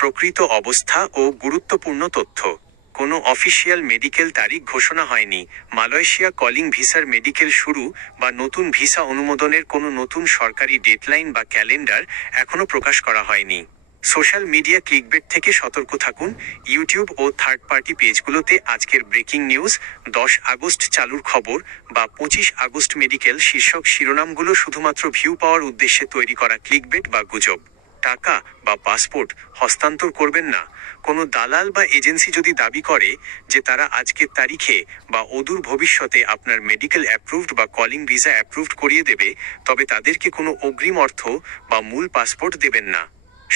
প্রকৃত অবস্থা ও গুরুত্বপূর্ণ তথ্য। কোনো অফিসিয়াল মেডিকেল তারিখ ঘোষণা হয়নি। মালয়েশিয়া কলিং ভিসার মেডিকেল শুরু বা নতুন ভিসা অনুমোদনের কোনো নতুন সরকারি ডেডলাইন বা ক্যালেন্ডার এখনও প্রকাশ করা হয়নি। সোশ্যাল মিডিয়া ক্লিকবেট থেকে সতর্ক থাকুন। ইউটিউব ও থার্ড পার্টি পেজগুলোতে আজকের ব্রেকিং নিউজ, 10 আগস্ট চালুর খবর বা 25 আগস্ট মেডিকেল শীর্ষক শিরোনামগুলো শুধুমাত্র ভিউ পাওয়ার উদ্দেশ্যে তৈরি করা ক্লিকবেট বা গুজব। টাকা বা পাসপোর্ট হস্তান্তর করবেন না। কোনো দালাল বা এজেন্সি যদি দাবি করে যে তারা আজকের তারিখে বা অদূর ভবিষ্যতে আপনার মেডিকেল অ্যাপ্রুভড বা কলিং ভিসা অ্যাপ্রুভড করিয়ে দেবে, তবে তাদেরকে কোনো অগ্রিম অর্থ বা মূল পাসপোর্ট দেবেন না।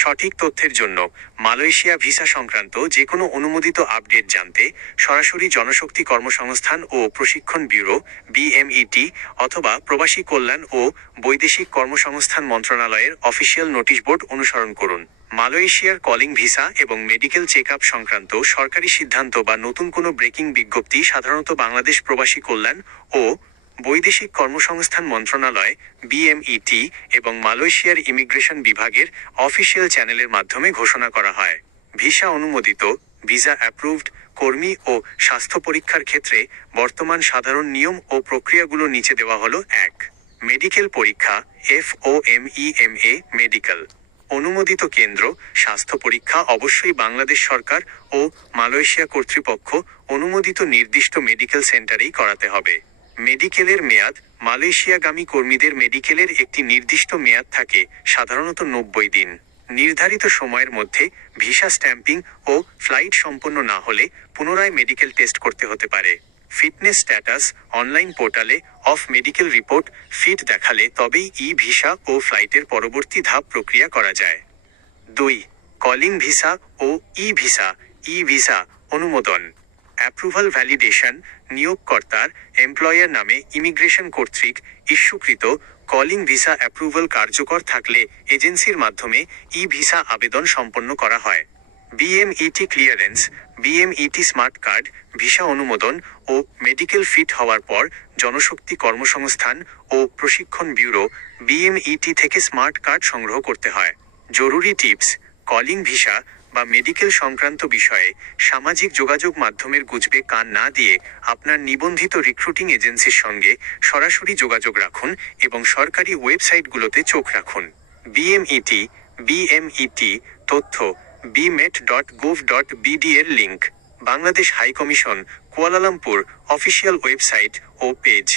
সঠিক তথ্যের জন্য মালয়েশিয়া ভিসা সংক্রান্ত যে কোনো অনুমোদিত আপডেট জানতে সরাসরি জনশক্তি কর্মসংস্থান ও প্রশিক্ষণ ব্যুরো BMET অথবা প্রবাসী কল্যাণ ও বৈদেশিক কর্মসংস্থান মন্ত্রণালয়ের অফিসিয়াল নোটিশ বোর্ড অনুসরণ করুন। মালয়েশিয়ার কলিং ভিসা এবং মেডিকেল চেক আপ সংক্রান্ত সরকারি সিদ্ধান্ত বা নতুন কোনো ব্রেকিং বিজ্ঞপ্তি সাধারণত বাংলাদেশ প্রবাসী কল্যাণ ও বৈদেশিক কর্মসংস্থান মন্ত্রণালয় BMET এবং মালয়েশিয়ার ইমিগ্রেশন বিভাগের অফিসিয়াল চ্যানেলের মাধ্যমে ঘোষণা করা হয়। ভিসা অনুমোদিত, ভিসা অ্যাপ্রুভড কর্মী ও স্বাস্থ্য পরীক্ষার ক্ষেত্রে বর্তমান সাধারণ নিয়ম ও প্রক্রিয়াগুলো নিচে দেওয়া হলো। 1. মেডিকেল পরীক্ষা FOMEMA মেডিকেল অনুমোদিত কেন্দ্র। স্বাস্থ্য পরীক্ষা অবশ্যই বাংলাদেশ সরকার ও মালয়েশিয়া কর্তৃপক্ষ অনুমোদিত নির্দিষ্ট মেডিকেল সেন্টারেই করাতে হবে। মেডিকেলের মেয়াদ। মালয়েশিয়াগামী কর্মীদের মেডিকেলের একটি নির্দিষ্ট মেয়াদ থাকে, সাধারণত 90 দিন। নির্ধারিত সময়ের মধ্যে ভিসা স্ট্যাম্পিং ও ফ্লাইট সম্পন্ন না হলে পুনরায় মেডিকেল টেস্ট করতে হতে পারে। Fitness status. অনলাইন পোর্টালে অফ মেডিকেল রিপোর্ট ফিট দেখালে তবেই ভিসা ও ফ্লাইটের পরবর্তী ধাপ প্রক্রিয়া করা যায়। 2. কলিং ভিসা ও ভিসা অনুমোদন। Approval validation. নিয়োগকর্তার এমপ্লয়ার নামে ইমিগ্রেশন কর্তৃক ইস্যুকৃত কলিং ভিসা অ্যাপ্রুভাল কার্যকর থাকলে এজেন্সির মাধ্যমে ভিসা আবেদন সম্পন্ন করা হয়। BMET clearance. BMET smart card. Visa অনুমোদন ও মেডিকেল ফিট হওয়ার পর জনশক্তি কর্মসংস্থান ও প্রশিক্ষণ ব্যুরো BMET থেকে স্মার্ট কার্ড সংগ্রহ করতে হয়। জরুরি টিপস। কলিং ভিসা বা মেডিকেল সংক্রান্ত বিষয়ে সামাজিক যোগাযোগ মাধ্যমের গুজবে কান না দিয়ে আপনার নিবন্ধিত রিক্রুটিং এজেন্সির সঙ্গে সরাসরি যোগাযোগ রাখুন এবং সরকারি ওয়েবসাইটগুলোতে চোখ রাখুন। BMET তথ্য bmet.gov.bd এর link. Bangladesh high commission Kuala Lumpur official website ও পেজ।